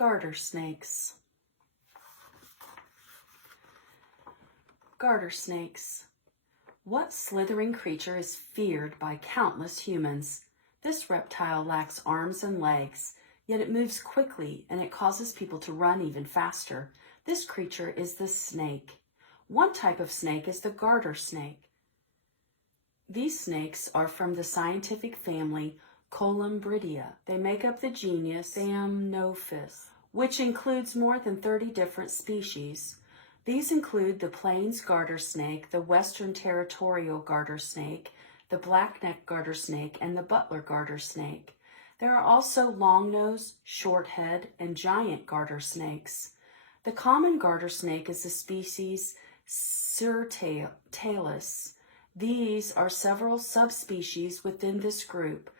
Garter snakes. Garter snakes. What slithering creature is feared by countless humans? This reptile lacks arms and legs, yet it moves quickly and it causes people to run even faster. This creature is the snake. One type of snake is the garter snake. These snakes are from the scientific family Columbridia. They make up the genus Thamnophis, which includes more than 30 different species. These include the Plains garter snake, the Western territorial garter snake, the black-necked garter snake, and the Butler garter snake. There are also long-nosed, short-head, and giant garter snakes. The common garter snake is the species Syrtalis. These are several subspecies within this group.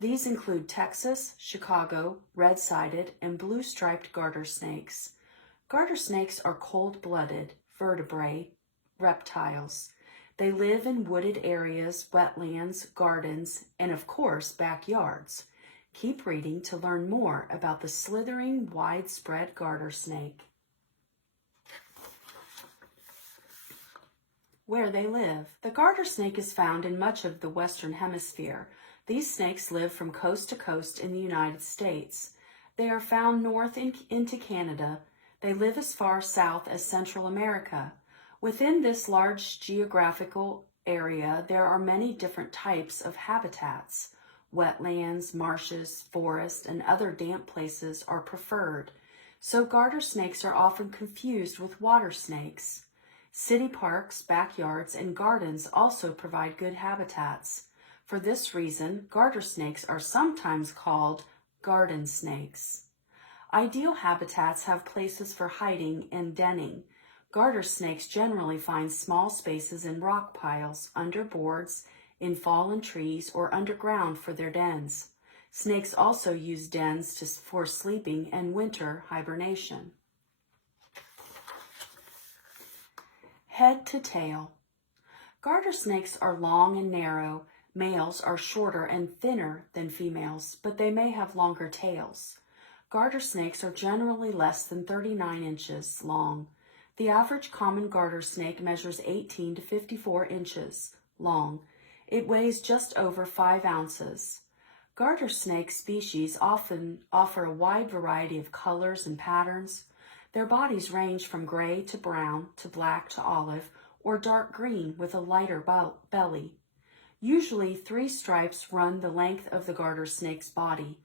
These include Texas, Chicago, red-sided, and blue-striped garter snakes. Garter snakes are cold-blooded, vertebrate reptiles. They live in wooded areas, wetlands, gardens, and of course, backyards. Keep reading to learn more about the slithering, widespread garter snake. Where they live. The garter snake is found in much of the Western Hemisphere. These snakes live from coast to coast in the United States. They are found north into Canada. They live as far south as Central America. Within this large geographical area, there are many different types of habitats. Wetlands, marshes, forests, and other damp places are preferred. So garter snakes are often confused with water snakes. City parks, backyards, and gardens also provide good habitats. For this reason, garter snakes are sometimes called garden snakes. Ideal habitats have places for hiding and denning. Garter snakes generally find small spaces in rock piles, under boards, in fallen trees, or underground for their dens. Snakes also use dens for sleeping and winter hibernation. Head to tail. Garter snakes are long and narrow. Males are shorter and thinner than females, but they may have longer tails. Garter snakes are generally less than 39 inches long. The average common garter snake measures 18 to 54 inches long. It weighs just over 5 ounces. Garter snake species often offer a wide variety of colors and patterns. Their bodies range from gray to brown to black to olive or dark green with a lighter belly. Usually 3 stripes run the length of the garter snake's body.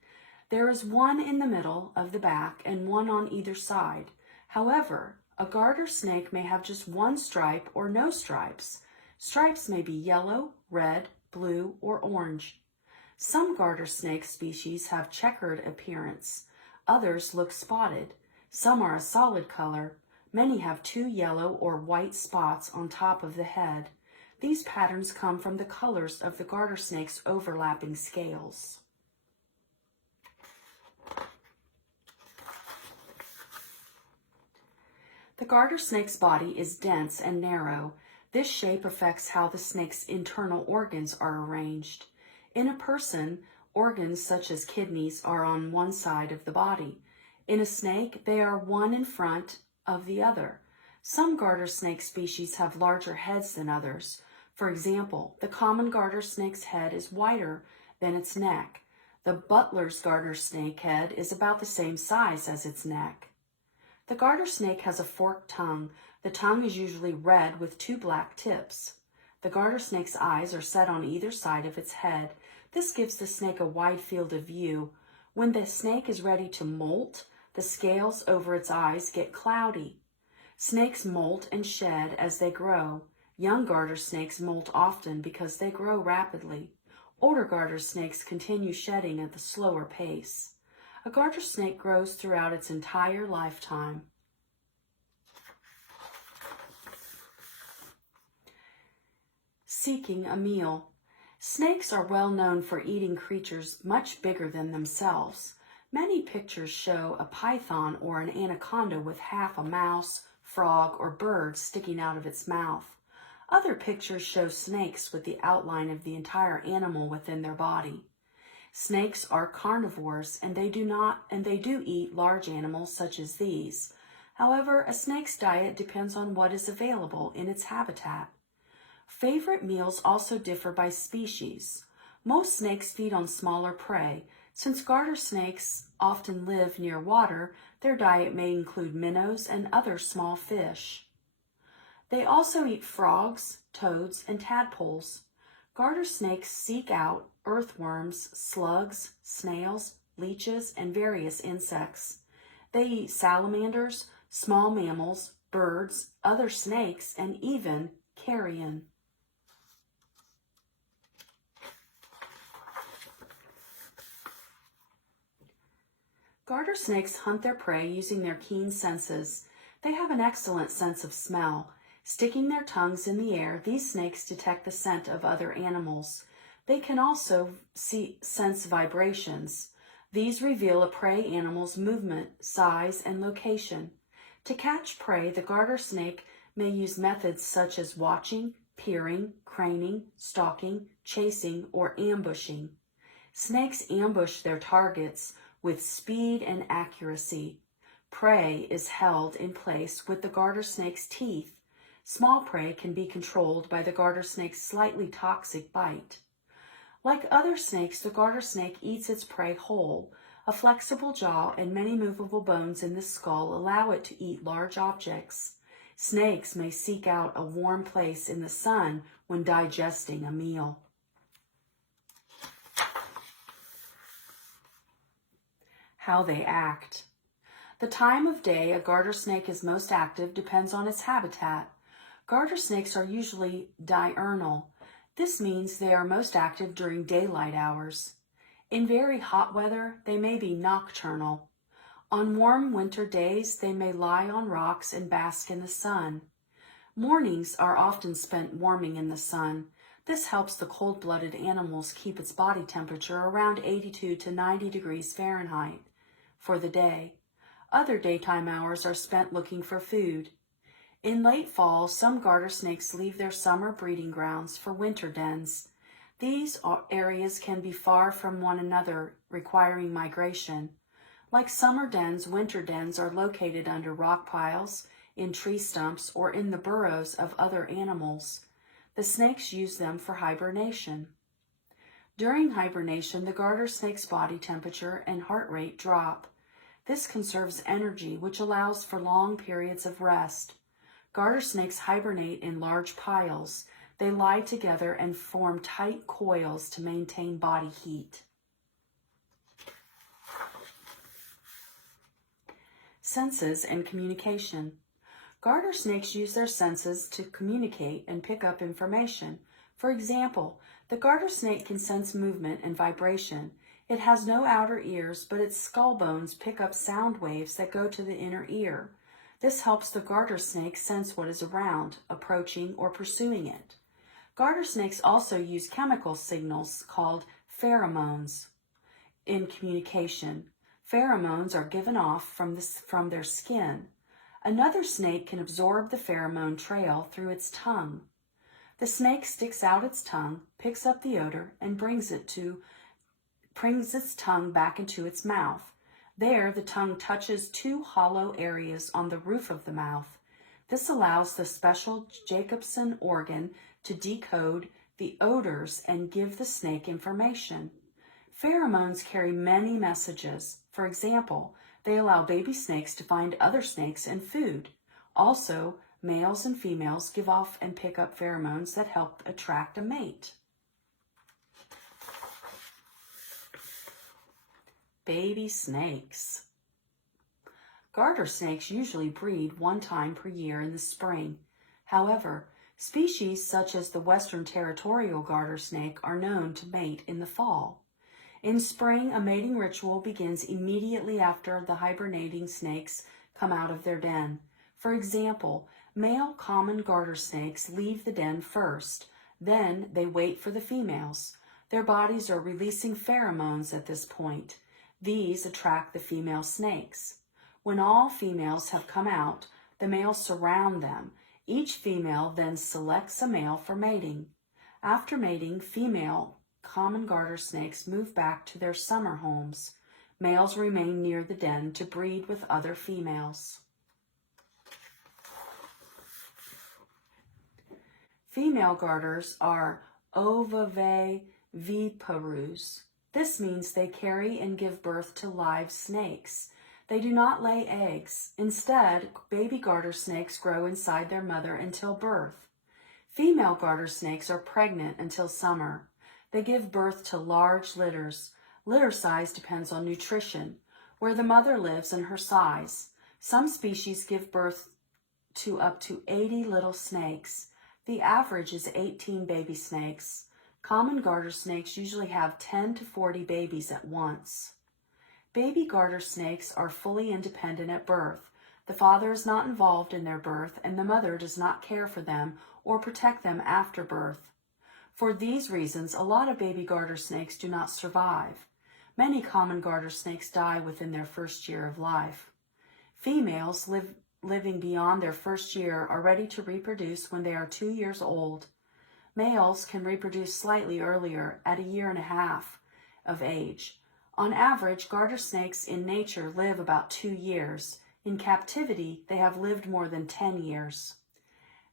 There is one in the middle of the back and one on either side. However, a garter snake may have just 1 stripe or no stripes. Stripes may be yellow, red, blue, or orange. Some garter snake species have checkered appearance. Others look spotted. Some are a solid color. Many have 2 yellow or white spots on top of the head. These patterns come from the colors of the garter snake's overlapping scales. The garter snake's body is dense and narrow. This shape affects how the snake's internal organs are arranged. In a person, organs such as kidneys are on one side of the body. In a snake, they are one in front of the other. Some garter snake species have larger heads than others. For example, the common garter snake's head is wider than its neck. The Butler's garter snake head is about the same size as its neck. The garter snake has a forked tongue. The tongue is usually red with 2 black tips. The garter snake's eyes are set on either side of its head. This gives the snake a wide field of view. When the snake is ready to molt, the scales over its eyes get cloudy. Snakes molt and shed as they grow. Young garter snakes molt often because they grow rapidly. Older garter snakes continue shedding at the slower pace. A garter snake grows throughout its entire lifetime. Seeking a meal. Snakes are well known for eating creatures much bigger than themselves. Many pictures show a python or an anaconda with half a mouse, frog, or bird sticking out of its mouth. Other pictures show snakes with the outline of the entire animal within their body. Snakes are carnivores, and they do eat large animals such as these. However, a snake's diet depends on what is available in its habitat. Favorite meals also differ by species. Most snakes feed on smaller prey. Since garter snakes often live near water, their diet may include minnows and other small fish. They also eat frogs, toads, and tadpoles. Garter snakes seek out earthworms, slugs, snails, leeches, and various insects. They eat salamanders, small mammals, birds, other snakes, and even carrion. Garter snakes hunt their prey using their keen senses. They have an excellent sense of smell. Sticking their tongues in the air, these snakes detect the scent of other animals. They can also sense vibrations. These reveal a prey animal's movement, size, and location. To catch prey, the garter snake may use methods such as watching, peering, craning, stalking, chasing, or ambushing. Snakes ambush their targets with speed and accuracy. Prey is held in place with the garter snake's teeth. Small prey can be controlled by the garter snake's slightly toxic bite. Like other snakes, the garter snake eats its prey whole. A flexible jaw and many movable bones in the skull allow it to eat large objects. Snakes may seek out a warm place in the sun when digesting a meal. How they act. The time of day a garter snake is most active depends on its habitat. Garter snakes are usually diurnal. This means they are most active during daylight hours. In very hot weather, they may be nocturnal. On warm winter days, they may lie on rocks and bask in the sun. Mornings are often spent warming in the sun. This helps the cold-blooded animals keep its body temperature around 82 to 90 degrees Fahrenheit for the day. Other daytime hours are spent looking for food. In late fall, some garter snakes leave their summer breeding grounds for winter dens. These areas can be far from one another, requiring migration. Like summer dens, winter dens are located under rock piles, in tree stumps, or in the burrows of other animals. The snakes use them for hibernation. During hibernation, the garter snake's body temperature and heart rate drop. This conserves energy, which allows for long periods of rest. Garter snakes hibernate in large piles. They lie together and form tight coils to maintain body heat. Senses and communication. Garter snakes use their senses to communicate and pick up information. For example, the garter snake can sense movement and vibration. It has no outer ears, but its skull bones pick up sound waves that go to the inner ear. This helps the garter snake sense what is around, approaching, or pursuing it. Garter snakes also use chemical signals called pheromones in communication. Pheromones are given off from their skin. Another snake can absorb the pheromone trail through its tongue. The snake sticks out its tongue, picks up the odor, and brings its tongue back into its mouth. There, the tongue touches two hollow areas on the roof of the mouth. This allows the special Jacobson organ to decode the odors and give the snake information. Pheromones carry many messages. For example, they allow baby snakes to find other snakes and food. Also, males and females give off and pick up pheromones that help attract a mate. Baby snakes. Garter snakes usually breed one time per year in the spring. However, species such as the Western Territorial garter snake are known to mate in the fall. In spring, a mating ritual begins immediately after the hibernating snakes come out of their den. For example, male common garter snakes leave the den first. Then they wait for the females. Their bodies are releasing pheromones at this point. These attract the female snakes. When all females have come out, the males surround them. Each female then selects a male for mating. After mating, female common garter snakes move back to their summer homes. Males remain near the den to breed with other females. Female garters are oviviparous. This means they carry and give birth to live snakes. They do not lay eggs. Instead, baby garter snakes grow inside their mother until birth. Female garter snakes are pregnant until summer. They give birth to large litters. Litter size depends on nutrition, where the mother lives, and her size. Some species give birth to up to 80 little snakes. The average is 18 baby snakes. Common garter snakes usually have 10 to 40 babies at once. Baby garter snakes are fully independent at birth. The father is not involved in their birth, and the mother does not care for them or protect them after birth. For these reasons, a lot of baby garter snakes do not survive. Many common garter snakes die within their first year of life. Females living beyond their first year are ready to reproduce when they are 2 years old. Males can reproduce slightly earlier, at a year and a half of age. On average, garter snakes in nature live about 2 years. In captivity, they have lived more than 10 years.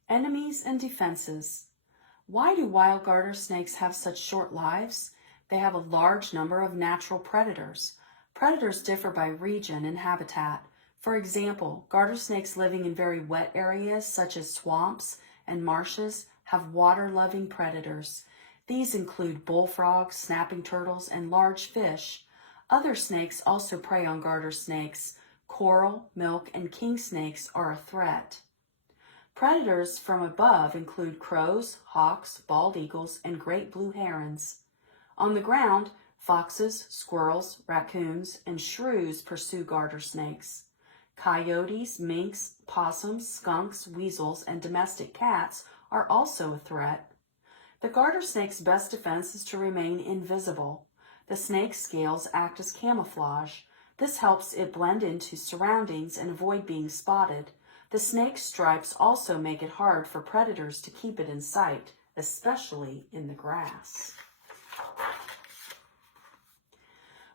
Enemies and defenses. Why do wild garter snakes have such short lives? They have a large number of natural predators. Predators differ by region and habitat. For example, garter snakes living in very wet areas such as swamps and marshes have water-loving predators. These include bullfrogs, snapping turtles, and large fish. Other snakes also prey on garter snakes. Coral, milk, and king snakes are a threat. Predators from above include crows, hawks, bald eagles, and great blue herons. On the ground, foxes, squirrels, raccoons, and shrews pursue garter snakes. Coyotes, minks, possums, skunks, weasels, and domestic cats are also a threat. The garter snake's best defense is to remain invisible. The snake's scales act as camouflage. This helps it blend into surroundings and avoid being spotted. The snake's stripes also make it hard for predators to keep it in sight, especially in the grass.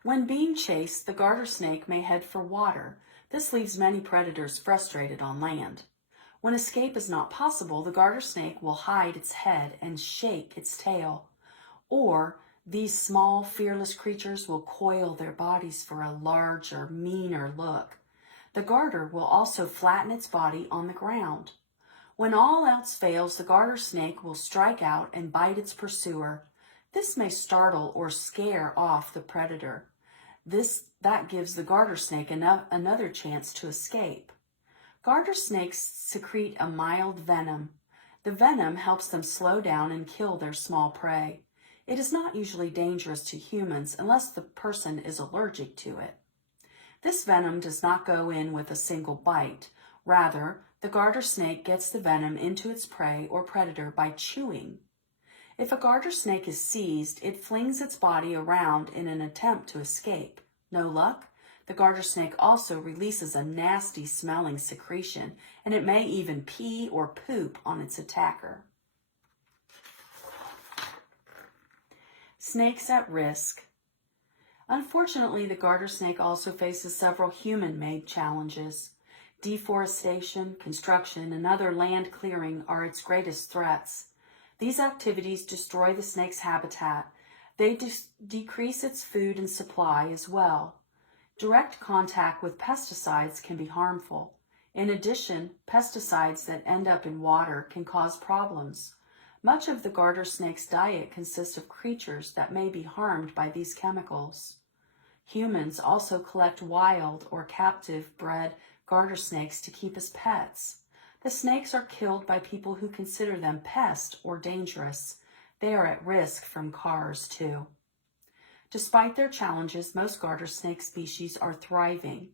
When being chased, the garter snake may head for water. This leaves many predators frustrated on land. When escape is not possible, the garter snake will hide its head and shake its tail. Or these small, fearless creatures will coil their bodies for a larger, meaner look. The garter will also flatten its body on the ground. When all else fails, the garter snake will strike out and bite its pursuer. This may startle or scare off the predator. That gives the garter snake another chance to escape. Garter snakes secrete a mild venom. The venom helps them slow down and kill their small prey. It is not usually dangerous to humans unless the person is allergic to it. This venom does not go in with a single bite. Rather, the garter snake gets the venom into its prey or predator by chewing. If a garter snake is seized, it flings its body around in an attempt to escape. No luck? The garter snake also releases a nasty smelling secretion, and it may even pee or poop on its attacker. Snakes at risk. Unfortunately, the garter snake also faces several human-made challenges. Deforestation, construction, and other land clearing are its greatest threats. These activities destroy the snake's habitat. They decrease its food and supply as well. Direct contact with pesticides can be harmful. In addition, pesticides that end up in water can cause problems. Much of the garter snake's diet consists of creatures that may be harmed by these chemicals. Humans also collect wild or captive bred garter snakes to keep as pets. The snakes are killed by people who consider them pests or dangerous. They are at risk from cars too. Despite their challenges, most garter snake species are thriving.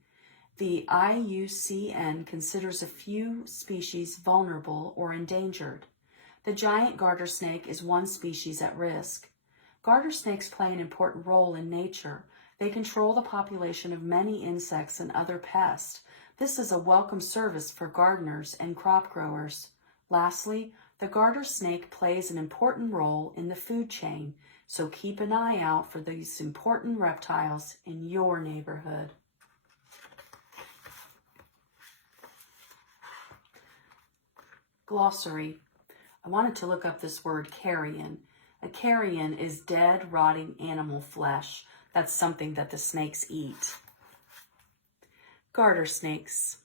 The IUCN considers a few species vulnerable or endangered. The giant garter snake is one species at risk. Garter snakes play an important role in nature. They control the population of many insects and other pests. This is a welcome service for gardeners and crop growers. Lastly, the garter snake plays an important role in the food chain. So keep an eye out for these important reptiles in your neighborhood. Glossary. I wanted to look up this word carrion. A carrion is dead, rotting animal flesh. That's something that the snakes eat. Garter snakes.